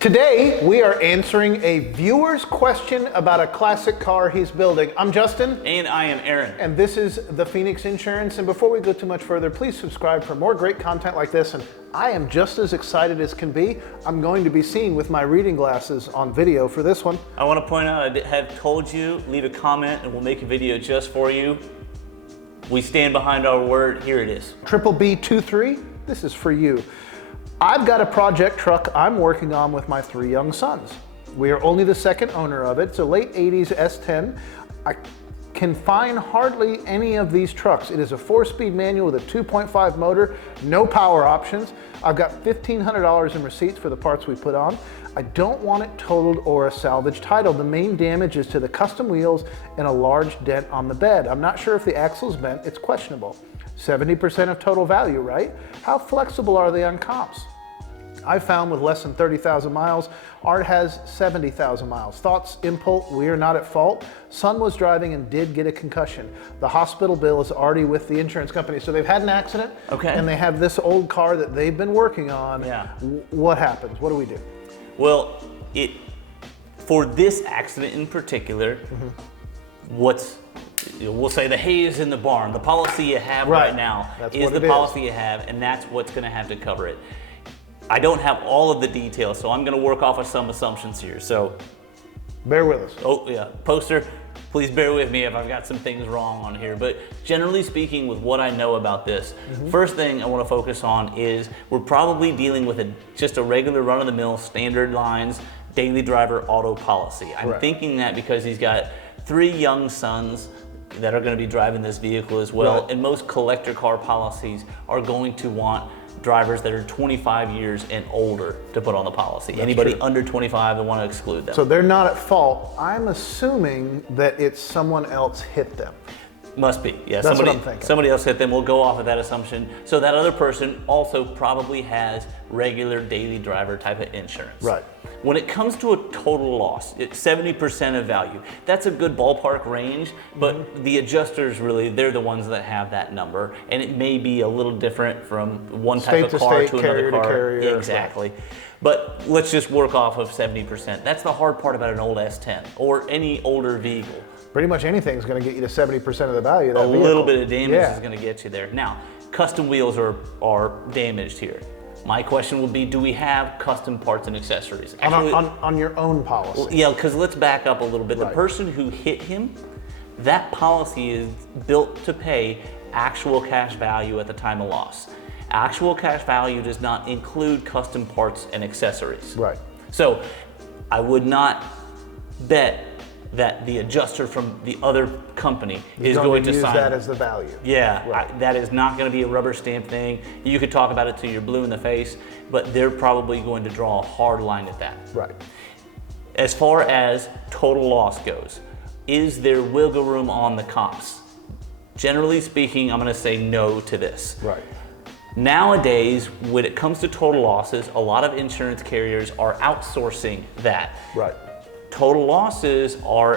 Today, we are answering a viewer's question about a classic car he's building. I'm Justin. And I am Aaron. And this is the Phoenix Insurance. And before we go too much further, please subscribe for more great content like this. And I am just as excited as can be. I'm going to be seeing with my reading glasses on video for this one. I want to point out, I have told you, leave a comment and we'll make a video just for you. We stand behind our word. Here it is. Triple B23, this is for you. I've got a project truck I'm working on with my 3 young sons. We are only the second owner of it. It's a late 80s S10. I can find hardly any of these trucks. It is a 4-speed manual with a 2.5 motor, no power options. I've got $1,500 in receipts for the parts we put on. I don't want it totaled or a salvage title. The main damage is to the custom wheels and a large dent on the bed. I'm not sure if the axle's bent. It's questionable. 70% of total value, right? How flexible are they on comps? I found with less than 30,000 miles, Art has 70,000 miles. Thoughts, input, we are not at fault. Son was driving and did get a concussion. The hospital bill is already with the insurance company. So they've had an accident, okay, and they have this old car that they've been working on. Yeah. What happens? What do we do? Well, for this accident in particular, we'll say the hay is in the barn. The policy you have right now is the policy you have, and that's what's going to have to cover it. I don't have all of the details, so I'm going to work off of some assumptions here. So bear with us. Oh yeah, poster, please bear with me if I've got some things wrong on here. But generally speaking, with what I know about this, first thing I want to focus on is we're probably dealing with just a regular run-of-the-mill standard lines daily driver auto policy. I'm thinking that because he's got 3 young sons that are going to be driving this vehicle as well, and most collector car policies are going to want drivers that are 25 years and older to put on the policy. That's Anybody under 25, they want to exclude them. So they're not at fault. I'm assuming that it's someone else hit them. Must be, yeah. That's what I'm thinking. Somebody else hit them. We'll go off of that assumption. So that other person also probably has regular daily driver type of insurance. Right. When it comes to a total loss, it's 70% of value. That's a good ballpark range, but the adjusters really, they're the ones that have that number, and it may be a little different from one type of car to another car. Carrier, exactly. But let's just work off of 70%. That's the hard part about an old S10 or any older vehicle. Pretty much anything is going to get you to 70% of the value of that vehicle. A little bit of damage is going to get you there. Now, custom wheels are damaged here. My question would be, do we have custom parts and accessories? Actually, on your own policy? Well, yeah, because let's back up a little bit. The person who hit him, that policy is built to pay actual cash value at the time of loss. Actual cash value does not include custom parts and accessories. Right. So I would not bet that the adjuster from the other company is going to use sign that as the value. Yeah, that is not going to be a rubber stamp thing. You could talk about it till you're blue in the face, but they're probably going to draw a hard line at that. Right. As far as total loss goes, is there wiggle room on the comps? Generally speaking, I'm going to say no to this. Right. Nowadays, when it comes to total losses, a lot of insurance carriers are outsourcing that. Right. Total losses are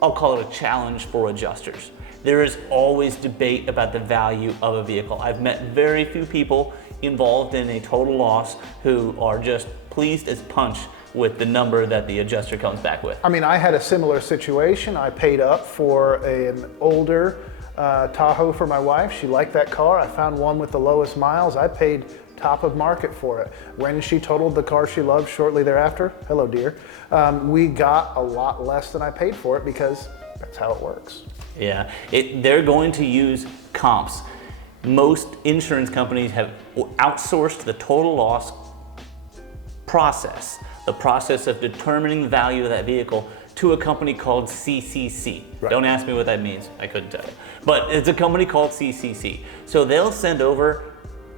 I'll call it a challenge for adjusters. There is always debate about the value of a vehicle. I've met very few people involved in a total loss who are just pleased as punch with the number that the adjuster comes back with. I mean, I had a similar situation. I paid up for an older Tahoe for my wife. She liked that car. I found one with the lowest miles. I paid top of market for it. When she totaled the car she loved shortly thereafter, hello dear, we got a lot less than I paid for it because that's how it works. Yeah, they're going to use comps. Most insurance companies have outsourced the total loss process, the process of determining the value of that vehicle, to a company called CCC. Don't ask me what that means, I couldn't tell you. But it's a company called CCC. So they'll send over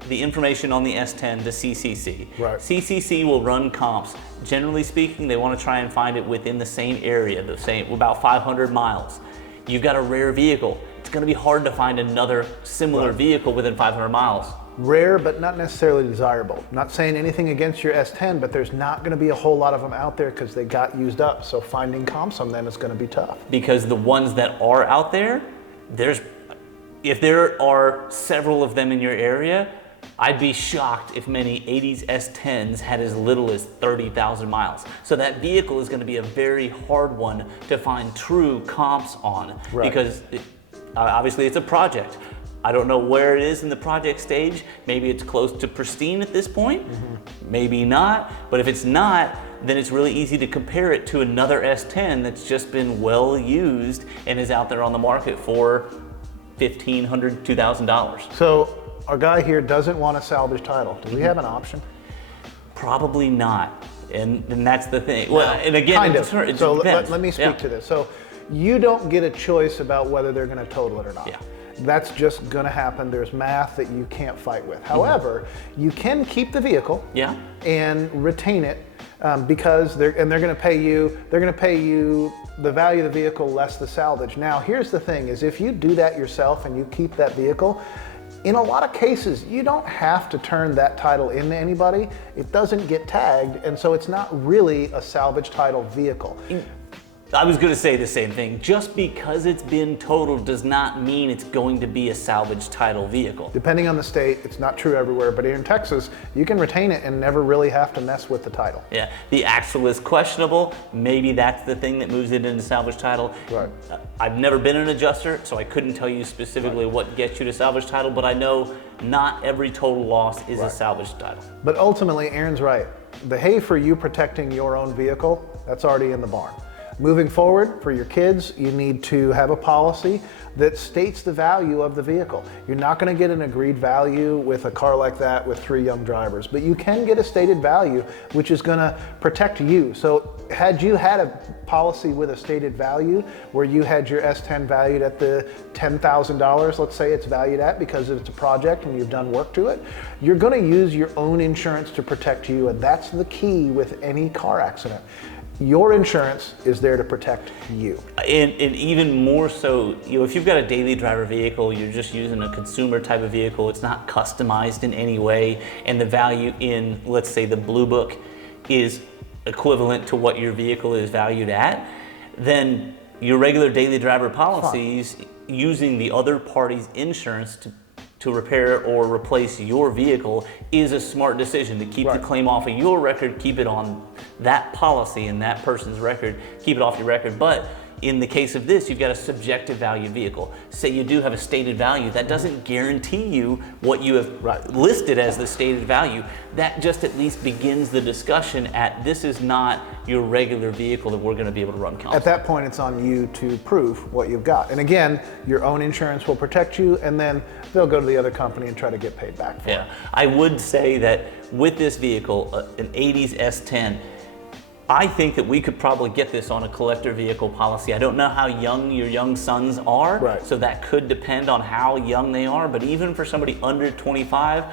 the information on the S10 to CCC. CCC will run comps. Generally speaking, they want to try and find it within the same area, about 500 miles. You've got a rare vehicle. It's going to be hard to find another similar vehicle within 500 miles. Rare, but not necessarily desirable. Not saying anything against your S10, but there's not going to be a whole lot of them out there because they got used up. So finding comps on them is going to be tough. Because the ones that are out there, if there are several of them in your area, I'd be shocked if many 80s S10s had as little as 30,000 miles. So that vehicle is going to be a very hard one to find true comps on, because obviously it's a project. I don't know where it is in the project stage. Maybe it's close to pristine at this point, maybe not. But if it's not, then it's really easy to compare it to another S10 that's just been well used and is out there on the market for $1,500, $2,000. So our guy here doesn't want a salvage title. Do we have an option? Probably not. And that's the thing. Well, and again, kind of. It so let me speak to this. So you don't get a choice about whether they're going to total it or not. Yeah. That's just going to happen. There's math that you can't fight with. However, you can keep the vehicle and retain it because they're going to pay you. They're going to pay you the value of the vehicle less the salvage. Now, here's the thing: is if you do that yourself and you keep that vehicle, in a lot of cases, you don't have to turn that title into anybody. It doesn't get tagged, and so it's not really a salvage title vehicle. I was going to say the same thing. Just because it's been totaled does not mean it's going to be a salvage title vehicle. Depending on the state, it's not true everywhere, but here in Texas, you can retain it and never really have to mess with the title. Yeah, the axle is questionable. Maybe that's the thing that moves it into salvage title. Right. I've never been an adjuster, so I couldn't tell you specifically what gets you to salvage title, but I know not every total loss is a salvage title. But ultimately, Aaron's right. The hay for you protecting your own vehicle, that's already in the barn. Moving forward, for your kids, you need to have a policy that states the value of the vehicle. You're not going to get an agreed value with a car like that with 3 young drivers, but you can get a stated value, which is going to protect you. So had you had a policy with a stated value where you had your S10 valued at the $10,000, let's say it's valued at because it's a project and you've done work to it, you're going to use your own insurance to protect you, and that's the key with any car accident. Your insurance is there to protect you. And even more so, if you've got a daily driver vehicle, you're just using a consumer type of vehicle, it's not customized in any way, and the value in, let's say, the Blue Book is equivalent to what your vehicle is valued at, then your regular daily driver policies using the other party's insurance to repair or replace your vehicle is a smart decision to keep the claim off of your record, keep it on that policy and that person's record, keep it off your record. But in the case of this, you've got a subjective value vehicle. Say you do have a stated value, that doesn't guarantee you what you have listed as the stated value. That just at least begins the discussion at this is not your regular vehicle that we're going to be able to run counsel. At that point, it's on you to prove what you've got. And again, your own insurance will protect you, and then they'll go to the other company and try to get paid back for it. I would say that with this vehicle, an 80s S10, I think that we could probably get this on a collector vehicle policy. I don't know how young your young sons are, so that could depend on how young they are, but even for somebody under 25,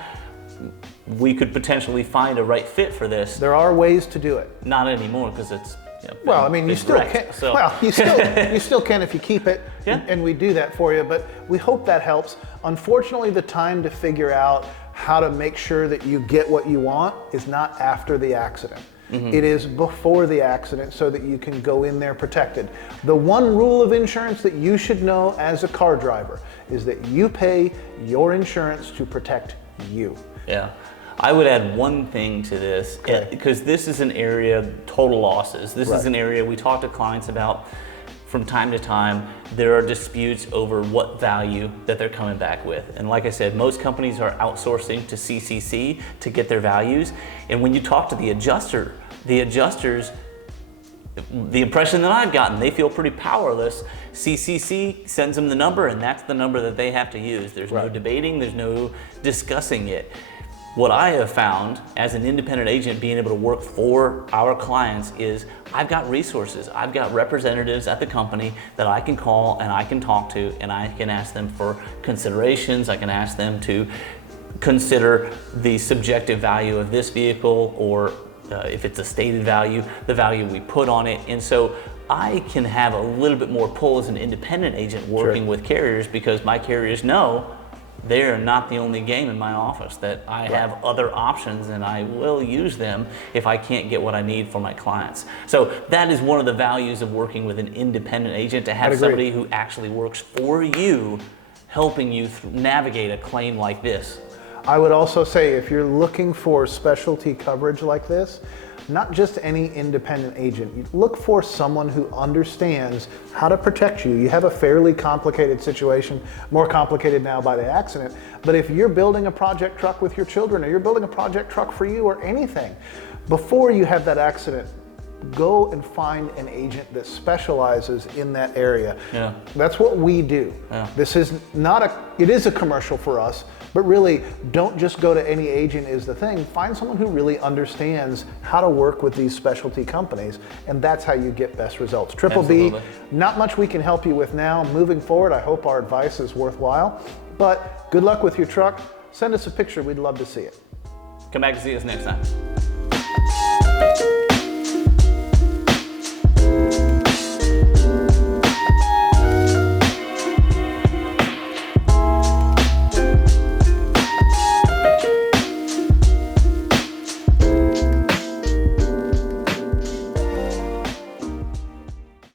we could potentially find a right fit for this. There are ways to do it. Not anymore, because it's well, I mean, you still can. So. Well, you still can if you keep it, and we do that for you. But we hope that helps. Unfortunately, the time to figure out how to make sure that you get what you want is not after the accident. It is before the accident, so that you can go in there protected. The one rule of insurance that you should know as a car driver is that you pay your insurance to protect you. Yeah. I would add one thing to this, because this is an area, total losses. This is an area we talk to clients about from time to time. There are disputes over what value that they're coming back with. And like I said, most companies are outsourcing to CCC to get their values. And when you talk to the adjusters, the impression that I've gotten, they feel pretty powerless. CCC sends them the number, and that's the number that they have to use. There's no debating, there's no discussing it. What I have found as an independent agent being able to work for our clients is I've got resources. I've got representatives at the company that I can call and I can talk to, and I can ask them for considerations. I can ask them to consider the subjective value of this vehicle, or if it's a stated value, the value we put on it. And so I can have a little bit more pull as an independent agent working with carriers, because my carriers know they're not the only game in my office, that I have other options and I will use them if I can't get what I need for my clients. So that is one of the values of working with an independent agent, to have somebody who actually works for you, helping you navigate a claim like this. I would also say if you're looking for specialty coverage like this, not just any independent agent. You look for someone who understands how to protect you. You have a fairly complicated situation, more complicated now by the accident, but if you're building a project truck with your children, or you're building a project truck for you, or anything, before you have that accident, go and find an agent that specializes in that area. Yeah. That's what we do. Yeah. This is not it is a commercial for us, but really don't just go to any agent is the thing. Find someone who really understands how to work with these specialty companies, and that's how you get best results. Triple B, not much we can help you with now. Moving forward, I hope our advice is worthwhile, but good luck with your truck. Send us a picture, we'd love to see it. Come back and see us next time.